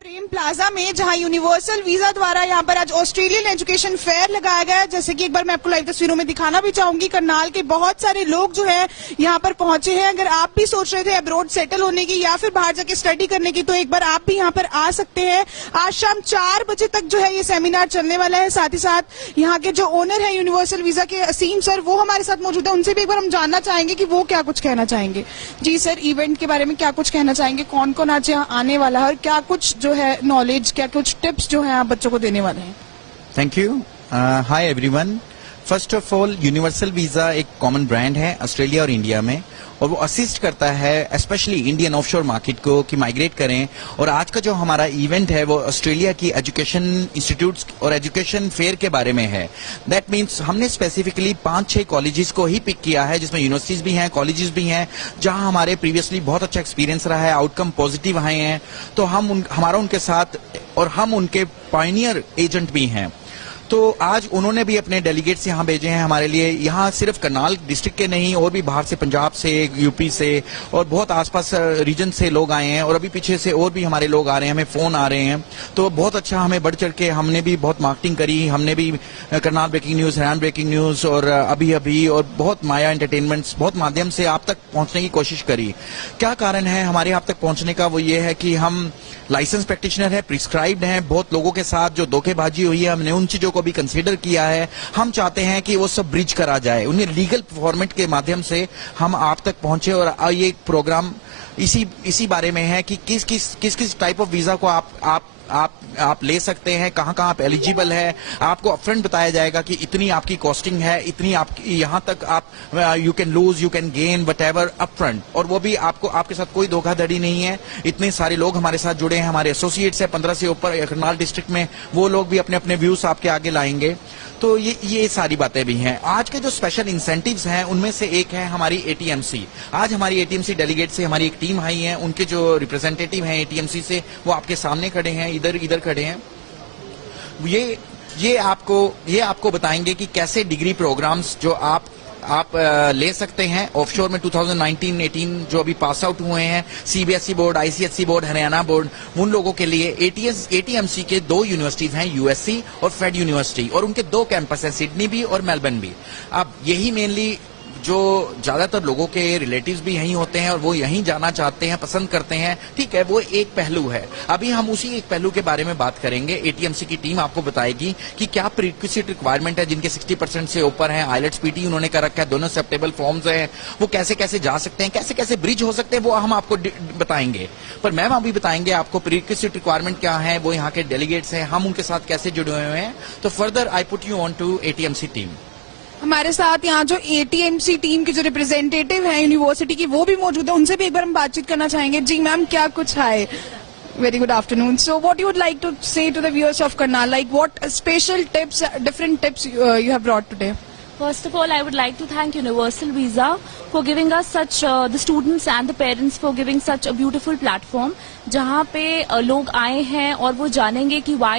प्रेम plaza में जहां universal visa द्वारा यहां पर आज ऑस्ट्रेलियन एजुकेशन फेयर लगाया गया, जैसे कि एक बार मैं आपको लाइव तस्वीरों में दिखाना भी चाहूंगी। करनाल के बहुत सारे लोग जो है यहां पर पहुंचे हैं। अगर आप भी सोच रहे थे अब्रॉड सेटल होने की या फिर बाहर जाके स्टडी करने की, तो एक बार आप भी यहां पर आ सकते हैं। आज शाम 4 बजे तक जो है ये सेमिनार चलने वाला है। साथ ही साथ यहाँ के जो ओनर है यूनिवर्सल वीजा के, असीम सर, वो हमारे साथ मौजूद है। उनसे भी एक बार हम जानना चाहेंगे कि वो क्या कुछ कहना चाहेंगे। जी सर, इवेंट के बारे में क्या कुछ कहना चाहेंगे, कौन कौन आज यहाँ आने वाला है और क्या कुछ जो है नॉलेज, क्या कुछ टिप्स जो है आप बच्चों को देने वाले हैं? Thank you. Hi everyone. First of all, universal visa एक कॉमन ब्रांड है ऑस्ट्रेलिया और इंडिया में, और वो असिस्ट करता है स्पेशली इंडियन ऑफशोर मार्केट को कि माइग्रेट करें। और आज का जो हमारा इवेंट है वो ऑस्ट्रेलिया की एजुकेशन इंस्टीट्यूट्स और एजुकेशन फेयर के बारे में है। दैट मीन्स हमने स्पेसिफिकली 5-6 कॉलेजेस को ही पिक किया है, जिसमें यूनिवर्सिटीज भी हैं, कॉलेजेस भी हैं, जहां हमारे प्रीवियसली बहुत अच्छा एक्सपीरियंस रहा है, आउटकम पॉजिटिव आए हैं। तो हमारा उनके साथ, और हम उनके पायनियर एजेंट भी हैं। तो आज उन्होंने भी अपने डेलीगेट्स यहाँ भेजे हैं हमारे लिए। यहाँ सिर्फ करनाल डिस्ट्रिक्ट के नहीं, और भी बाहर से, पंजाब से, यूपी से और बहुत आसपास रीजन से लोग आए हैं, और अभी पीछे से और भी हमारे लोग आ रहे हैं, हमें फोन आ रहे हैं। तो बहुत अच्छा, हमें बढ़ चढ़ के हमने भी बहुत मार्केटिंग करी। हमने भी Karnal breaking news, Haryana breaking news और अभी और बहुत माया एंटरटेनमेंट्स, बहुत माध्यम से आप तक पहुंचने की कोशिश करी। क्या कारण है हमारे आप तक पहुंचने का? वो ये है कि हम लाइसेंस प्रैक्टिशनर है, प्रिस्क्राइब्ड है। बहुत लोगों के साथ जो धोखेबाजी हुई है, हमने उन चीजों को भी कंसीडर किया है। हम चाहते हैं कि वो सब ब्रिज करा जाए, उन्हें लीगल फॉर्मेट के माध्यम से हम आप तक पहुंचे। और ये प्रोग्राम इसी बारे में है कि किस किस टाइप ऑफ वीजा को आप ले सकते हैं, कहां आप एलिजिबल है। आपको अपफ्रंट बताया जाएगा कि इतनी आपकी कॉस्टिंग है, इतनी आपकी, यहां तक आप you can lose, you can gain, what ever upfront. और वो भी आपके साथ कोई धोखाधड़ी नहीं है। इतने सारे लोग हमारे साथ जुड़े हैं, हमारे एसोसिएट्स है 15 से ऊपर करनाल डिस्ट्रिक्ट में। वो लोग भी अपने अपने व्यूज आपके आगे लाएंगे। तो ये सारी बातें भी हैं। आज के जो स्पेशल इंसेंटिव्स हैं उनमें से एक है हमारी एटीएमसी। आज हमारी एटीएमसी डेलीगेट से हमारी एक टीम आई है, उनके जो रिप्रेजेंटेटिव हैं एटीएमसी से, वो आपके सामने खड़े हैं, इधर खड़े हैं। ये आपको बताएंगे कि कैसे डिग्री प्रोग्राम्स जो आप ले सकते हैं ऑफशोर में 2019-18 जो अभी पास आउट हुए हैं, CBSE board, ICSE board, Haryana board, उन लोगों के लिए एटीएमसी के 2 यूनिवर्सिटीज हैं, यूएससी और फेड यूनिवर्सिटी, और उनके 2 कैंपस हैं, सिडनी भी और मेलबर्न भी। अब यही मेनली जो ज्यादातर लोगों के रिलेटिव्स भी यहीं होते हैं और वो यहीं जाना चाहते हैं, पसंद करते हैं। ठीक है, वो एक पहलू है। अभी हम उसी एक पहलू के बारे में बात करेंगे। एटीएमसी की टीम आपको बताएगी कि क्या प्रीरिक्विजिट रिक्वायरमेंट है, जिनके 60% से ऊपर है, आईलेट्स पीटी उन्होंने कर रखा है, दोनों एक्सेप्टेबल फॉर्म्स हैं, वो कैसे कैसे जा सकते हैं, कैसे कैसे ब्रिज हो सकते हैं, वो हम आपको बताएंगे। पर मैम अभी बताएंगे आपको प्रीरिक्विजिट रिक्वायरमेंट क्या है, वो यहाँ के डेलीगेट्स हैं, हम उनके साथ कैसे जुड़े हुए हैं। तो further I put you on to ATMC team. हमारे साथ यहाँ जो एटीएमसी टीम के जो रिप्रेजेंटेटिव हैं यूनिवर्सिटी की, वो भी मौजूद है। उनसे भी एक बार हम बातचीत करना चाहेंगे। जी मैम, क्या कुछ है? Very good afternoon. So what you would like to say to the viewers of Karnal? Like what special tips, different tips you have brought today? First of all, I would like to thank Universal Visa for giving us such, the students and the parents for giving such a beautiful platform, जहाँ पे लोग आए हैं और वो जानेंगे कि why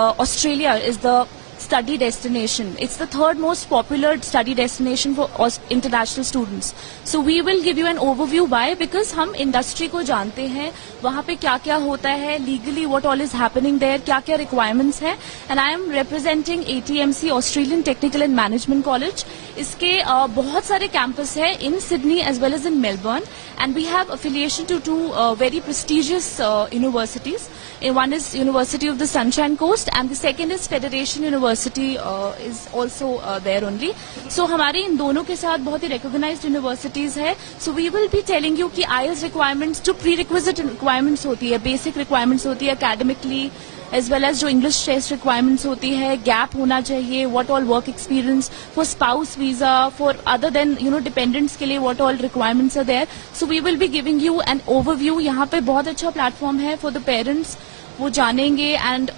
Australia is the study destination. It's the 3rd most popular study destination for international students. So we will give you an overview. Why? Because हम industry को जानते हैं, वहाँ पे क्या क्या होता है, legally what all is happening there, क्या क्या requirements हैं. And I am representing ATMC, Australian Technical and Management College. इसके बहुत सारे campus है in Sydney as well as in Melbourne. And we have affiliation to 2 very prestigious universities. One is University of the Sunshine Coast and the second is Federation University is also there only. So हमारे इन दोनों के साथ बहुत ही recognized universities है. So we will be telling you कि IELTS requirements जो prerequisite requirements होती है, basic requirements होती है academically, as well as जो English test requirements होती है, gap होना चाहिए, what all work experience for spouse visa, for other than dependents के लिए what all requirements are there. So we will be giving you an overview. यहाँ पे बहुत अच्छा platform है for the parents, वो जानेंगे and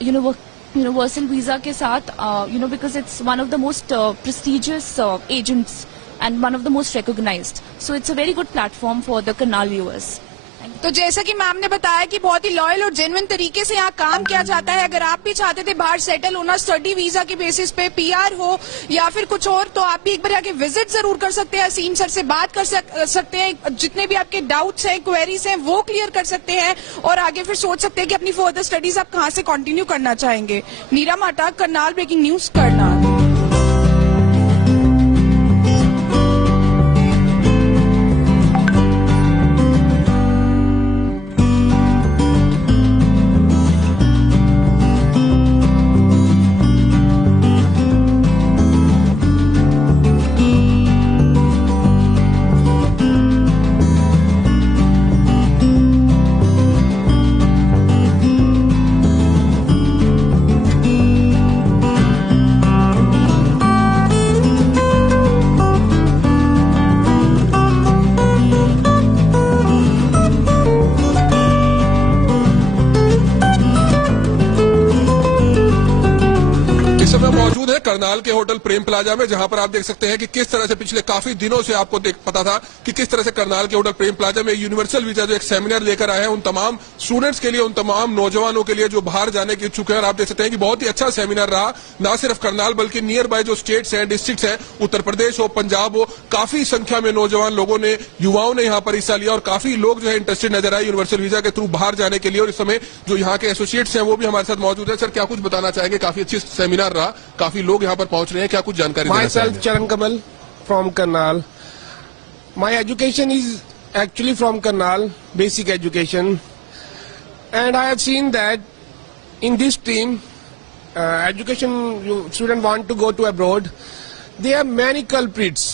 Universal Visa के साथ because it's one of the most prestigious agents and one of the most recognized. So it's a very good platform for the Karnal viewers. तो जैसा कि ma'am ने बताया कि बहुत ही लॉयल और जेन्युइन तरीके से यहाँ काम किया जाता है। अगर आप भी चाहते थे बाहर सेटल होना स्टडी वीजा के बेसिस पे, पीआर हो या फिर कुछ और, तो आप भी एक बार आके विजिट जरूर कर सकते हैं। असीम सर से बात कर सकते हैं, जितने भी आपके डाउट्स हैं, क्वेरीज हैं, वो क्लियर कर सकते हैं और आगे फिर सोच सकते हैं कि अपनी फर्दर स्टडीज आप कहाँ से कंटिन्यू करना चाहेंगे। नीरा माटा, करनाल ब्रेकिंग न्यूज, करनाल। मौजूद है करनाल के होटल प्रेम प्लाजा में, जहां पर आप देख सकते हैं कि किस तरह से पिछले काफी दिनों से आपको पता था कि किस तरह से करनाल के होटल प्रेम प्लाजा में यूनिवर्सल वीजा जो एक सेमिनार लेकर आए हैं उन तमाम स्टूडेंट्स के लिए, उन तमाम नौजवानों के लिए जो बाहर जाने के इच्छुक हैं। और आप देख सकते हैं कि बहुत ही अच्छा सेमिनार रहा, न सिर्फ करनाल बल्कि नियर बाय जो स्टेट्स हैं, डिस्ट्रिक्ट्स हैं, उत्तर प्रदेश हो, पंजाब हो, काफी संख्या में नौजवान लोगों ने, युवाओं ने यहाँ पर हिस्सा लिया और काफी लोग जो है इंटरेस्टेड नजर आए यूनिवर्सल वीजा के थ्रू बाहर जाने के लिए। और इस समय जो यहाँ के एसोसिएट्स हैं वो भी हमारे साथ मौजूद है। सर, क्या कुछ बताना चाहेंगे? काफी अच्छी सेमिनार रहा, काफी लोग यहाँ पर पहुंच रहे हैं, क्या कुछ जानकारी देना चाहेंगे? Myself Charan Kamal from Karnal. My education is actually from Karnal, basic education, and I have seen that in this stream, education student want to go to abroad. There are many culprits.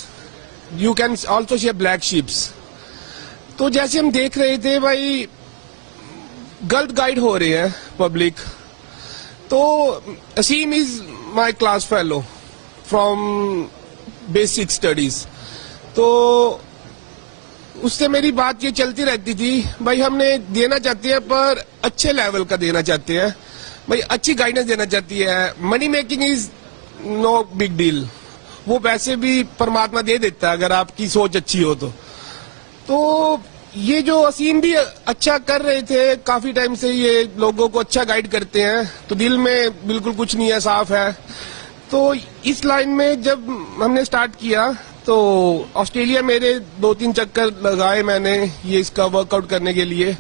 You can also see black sheeps. तो जैसे हम देख रहे थे भाई गलत guide हो रहे हैं पब्लिक। तो Asim is my class fellow from basic studies, तो उससे मेरी बात ये चलती रहती थी भाई हमने देना चाहते हैं पर अच्छे लेवल का देना चाहते हैं, भाई अच्छी गाइडेंस देना चाहती है। Money making is no big deal, वो पैसे भी परमात्मा दे देता है अगर आपकी सोच अच्छी हो तो ये जो असीम भी अच्छा कर रहे थे, काफी टाइम से ये लोगों को अच्छा गाइड करते हैं, तो दिल में बिल्कुल कुछ नहीं है, साफ है। तो इस लाइन में जब हमने स्टार्ट किया तो ऑस्ट्रेलिया मेरे 2-3 चक्कर लगाए मैंने ये इसका वर्कआउट करने के लिए।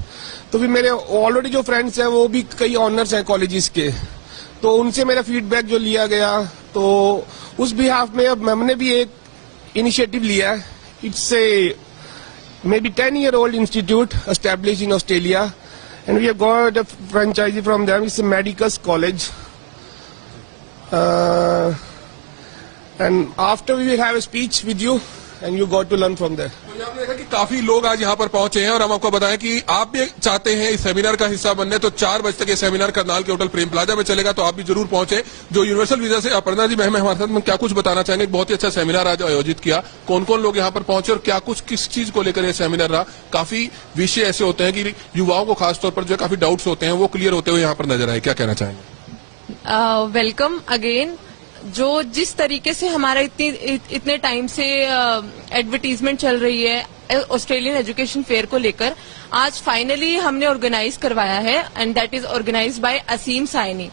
तो फिर मेरे ऑलरेडी जो फ्रेंड्स हैं वो भी कई ऑनर्स हैं कॉलेजेस के, तो उनसे मेरा फीडबैक जो लिया गया तो उस बिहाफ में अब हमने भी एक इनिशिएटिव लिया है। It's a maybe 10-year-old institute established in Australia, and we have got a franchise from them. It's a Medicus College, and after we will have a speech with you and you got to learn from there. तो आपने देखा कि काफी लोग आज यहाँ पर पहुंचे हैं और हम आपको बताएं कि आप भी चाहते हैं इस सेमिनार का हिस्सा बनने, तो 4 बजे तक ये सेमिनार करनाल के होटल प्रेम प्लाजा में चलेगा, तो आप भी जरूर पहुंचे। जो यूनिवर्सल वीजा से अपर्णा जी बहन हमारे साथ, क्या कुछ बताना चाहेंगे? बहुत ही अच्छा सेमिनार आज आयोजित किया, कौन कौन लोग यहाँ पर पहुंचे और क्या कुछ किस चीज को लेकर यह सेमिनार रहा? काफी विषय ऐसे होते हैं कि युवाओं को खासतौर पर जो काफी डाउट्स होते हैं वो क्लियर होते हुए यहाँ पर नजर आए, क्या कहना चाहेंगे? Welcome again. जो जिस तरीके से हमारा इतने टाइम से एडवर्टीजमेंट चल रही है ऑस्ट्रेलियन एजुकेशन फेयर को लेकर, आज फाइनली हमने ऑर्गेनाइज करवाया है, and that is organised by Aseem Saini,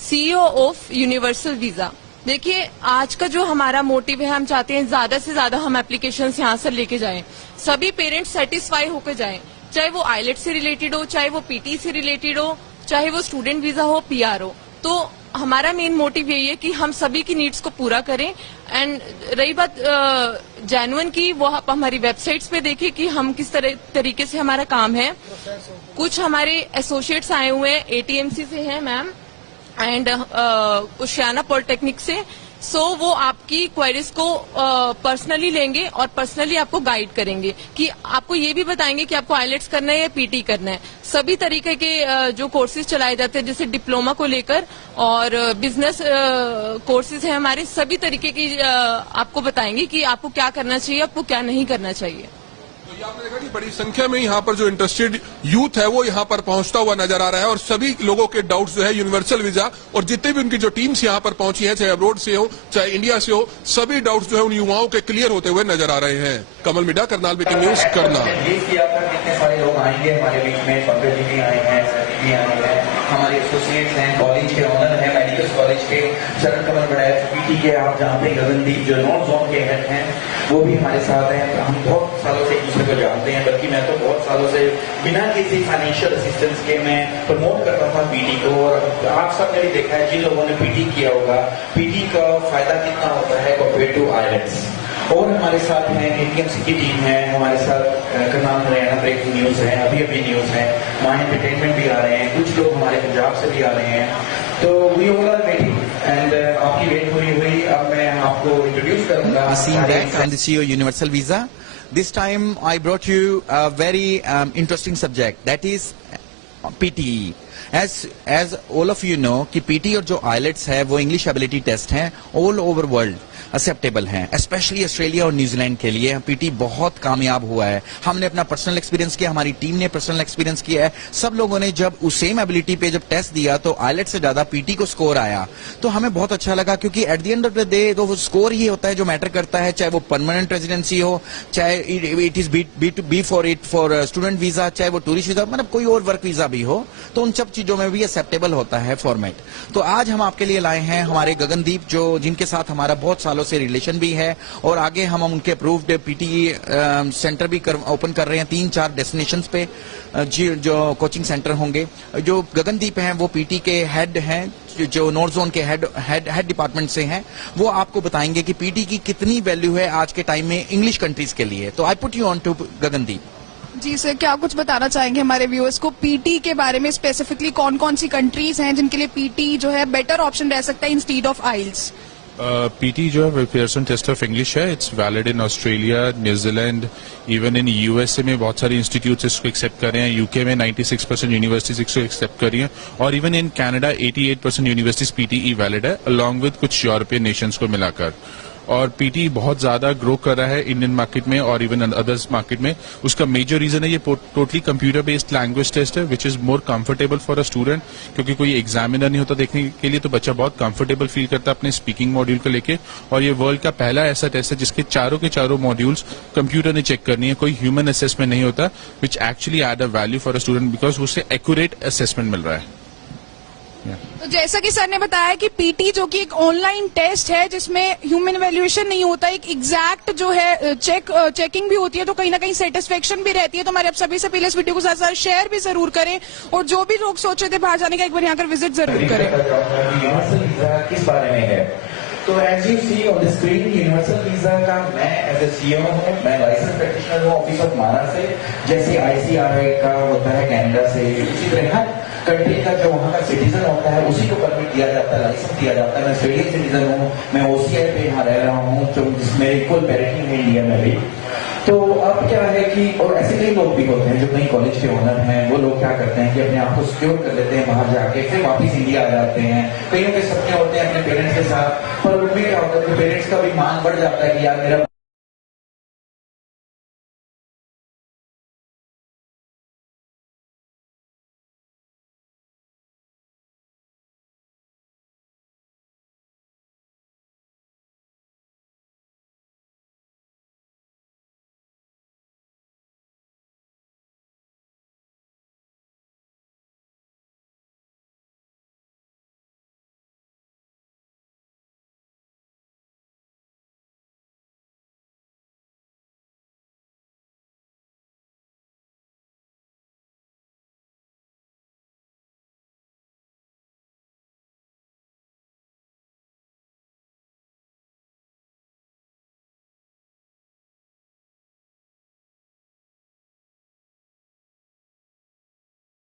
CEO of Universal Visa. देखिए, आज का जो हमारा मोटिव है, हम चाहते हैं ज्यादा से ज्यादा हम एप्लीकेशंस यहाँ से लेके जाएं, सभी पेरेंट्स सेटिस्फाई होकर जाएं, चाहे वो आईलेट से रिलेटेड हो, चाहे वो पीटी से रिलेटेड हो, चाहे वो स्टूडेंट वीजा हो, पीआर हो। तो हमारा मेन मोटिव यही है कि हम सभी की नीड्स को पूरा करें। एंड रही बात जेन्युइन की, वो आप हमारी वेबसाइट्स पे देखिए कि हम किस तरीके से हमारा काम है। कुछ हमारे एसोसिएट्स आए हुए हैं, एटीएमसी से हैं मैम, एंड ओशियाना पॉलिटेक्निक से। सो वो आपकी क्वेरीज को पर्सनली लेंगे और पर्सनली आपको गाइड करेंगे कि आपको ये भी बताएंगे कि आपको आईलेट्स करना है या पीटी करना है। सभी तरीके के जो कोर्सेज चलाए जाते हैं, जैसे डिप्लोमा को लेकर और बिजनेस कोर्सेज हैं हमारे, सभी तरीके की आपको बताएंगे कि आपको क्या करना चाहिए, आपको क्या नहीं करना चाहिए। आपने देखा कि बड़ी संख्या में यहाँ पर जो इंटरेस्टेड यूथ है वो यहाँ पर पहुंचता हुआ नजर आ रहा है और सभी लोगों के डाउट्स जो है यूनिवर्सल वीजा और जितने भी उनकी जो टीम्स यहाँ पर पहुंची हैं, चाहे अब्रोड से हो चाहे इंडिया से हो, सभी डाउट्स जो है उन युवाओं के क्लियर होते हुए नजर आ रहे हैं। कमल मिडा, करनाल ब्रेकिंग न्यूज, करनाल। कितने सारे लोग आएंगे हमारे बीच में, पंकज जी भी आए हैं, सभी भी आए हैं, हमारे एसोसिएट्स हैं, कॉलेज के ऑनर हैं, मेडिकल कॉलेज के शरण कमल बढ़ाया, पीटी के आप जहाँ पे गगनदीप जो नॉर्थ जोन के हेड हैं वो भी हमारे साथ हैं। हम बहुत सालों से एक दूसरे को जानते हैं, बल्कि मैं तो बहुत सालों से बिना किसी फाइनेंशियल असिस्टेंस के मैं प्रमोट करता था पीटी को। और आप सब ने भी देखा है, जिन लोगों ने पीटी किया होगा, पीटी का फायदा कितना होता है कंपेयर टू आईएलटीएस। और हमारे साथ हैं इंडियन की टीम है, हमारे साथ करनाल हरियाणा ब्रेकिंग न्यूज है, अभी न्यूज है, माँ एंटरटेनमेंट भी आ रहे हैं, कुछ लोग हमारे पंजाब से भी आ रहे हैं। तो we all are waiting and आपकी वेट हुई। अब मैं आपको इंट्रोड्यूस करूंगा। Asim back, I'm the CEO Universal Visa. This time I brought you a very interesting subject, that is PTE. As all of you know कि PT और जो IELTS है वो इंग्लिश एबिलिटी टेस्ट हैं, ऑल ओवर वर्ल्ड एक्सेप्टेबल हैं, specially Australia और New Zealand के लिए पीटी बहुत कामयाब हुआ है। हमने अपना पर्सनल एक्सपीरियंस किया, हमारी टीम ने पर्सनल एक्सपीरियंस किया है। सब लोगों ने जब उस सेम एबिलिटी पे जब टेस्ट दिया तो आईलेट्स से ज्यादा पीटी को स्कोर आया, तो हमें बहुत अच्छा लगा, क्योंकि at the end of the day तो वो स्कोर ही होता है जो मैटर करता है, चाहे वो परमानेंट रेजिडेंसी हो, चाहे it is be for student visa, चाहे वो टूरिस्ट वीजा, मतलब कोई और वर्क वीजा भी हो, तो उन सब चीजों में भी एक्सेप्टेबल होता है फॉर्मेट। तो आज हम आपके लिए लाए हैं हमारे गगनदीप, जो जिनके साथ हमारा बहुत सालों से रिलेशन भी है, और आगे हम उनके अप्रूव्ड पीटी सेंटर भी ओपन कर रहे हैं 3-4 डेस्टिनेशंस पे, जो कोचिंग सेंटर होंगे। जो गगनदीप हैं वो पीटी के हेड हैं, जो नॉर्थ जोन के हेड डिपार्टमेंट से हैं, वो आपको बताएंगे कि पीटी की कितनी वैल्यू है आज के टाइम में इंग्लिश कंट्रीज के लिए। तो I put you on to Gagandeep. जी सर, क्या कुछ बताना चाहेंगे हमारे व्यूअर्स को पीटी के बारे में, स्पेसिफिकली कौन कौन सी कंट्रीज हैं जिनके लिए पीटी जो है बेटर ऑप्शन रह सकता है इंस्टीड ऑफ आइल्स? पीटी जो है पियर्सन टेस्ट ऑफ इंग्लिश है, it's valid in Australia, New Zealand, even in USA में बहुत सारे इंस्टीट्यूट्स इसको एक्सेप्ट कर रहे हैं, यूके में 96% यूनिवर्सिटीज इसको एक्सेप्ट कर रही हैं, और even in Canada 88% universities PTE valid है, अलॉन्ग विद कुछ यूरोपियन नेशंस को मिलाकर। और पीटी बहुत ज्यादा ग्रो कर रहा है इंडियन मार्केट में और इवन अदर्स मार्केट में। उसका मेजर रीजन है ये totally computer based language test है, which is more comfortable for a student, क्योंकि कोई एग्जामिनर नहीं होता देखने के लिए, तो बच्चा बहुत कंफर्टेबल फील करता है अपने स्पीकिंग मॉड्यूल को लेके। और ये वर्ल्ड का पहला ऐसा टेस्ट है जिसके चारों के चारों मॉड्यूल्स कंप्यूटर ने चेक करनी है, कोई ह्यूमन असेसमेंट नहीं होता, which actually add a value for a student because उससे एक्यूरेट असेसमेंट मिल रहा है। तो जैसा कि सर ने बताया कि पीटी जो कि एक ऑनलाइन टेस्ट है जिसमें ह्यूमन वैल्यूएशन नहीं होता, एक एग्जैक्ट जो है चेकिंग भी होती है, तो कहीं ना कहीं सेटिस्फेक्शन भी रहती है। तो हमारे आप सभी से पहले इस वीडियो को साथ साथ शेयर भी जरूर करें, और जो भी लोग सोच रहे थे बाहर जाने का एक बार यहाँ कर विजिट जरूर करें। यूनिवर्सल वीजा किस बारे में है? तो as you see on the screen, universal visa का मैं एज ए सीईओ हूँ, मैं लाइसेंस प्रैक्टिशनर हूँ ऑफिस ऑफ मारा से। जैसे आईसीआरआई का होता है कनाडा से, उसी तरह हर कंट्री का जो वहाँ का सिटीजन होता है उसी को परमिट दिया जाता है, लाइसेंस दिया जाता है। मैं ऑस्ट्रेलियन सिटीजन हूँ, मैं ओसीआई पे यहाँ रह रहा हूँ, तो जिसमें इक्वल पैरिटी है इंडिया में भी। तो अब क्या है कि और ऐसे कई लोग भी होते हैं जो नई कॉलेज के ओनर हैं, वो लोग क्या करते हैं कि अपने आप को सिक्योर कर लेते हैं बाहर जाके, फिर वापस इंडिया आ जाते हैं। कईयों के सपने होते हैं अपने पेरेंट्स के साथ, पर उनमें क्या होता है कि पेरेंट्स का भी मान बढ़ जाता है कि यार मेरा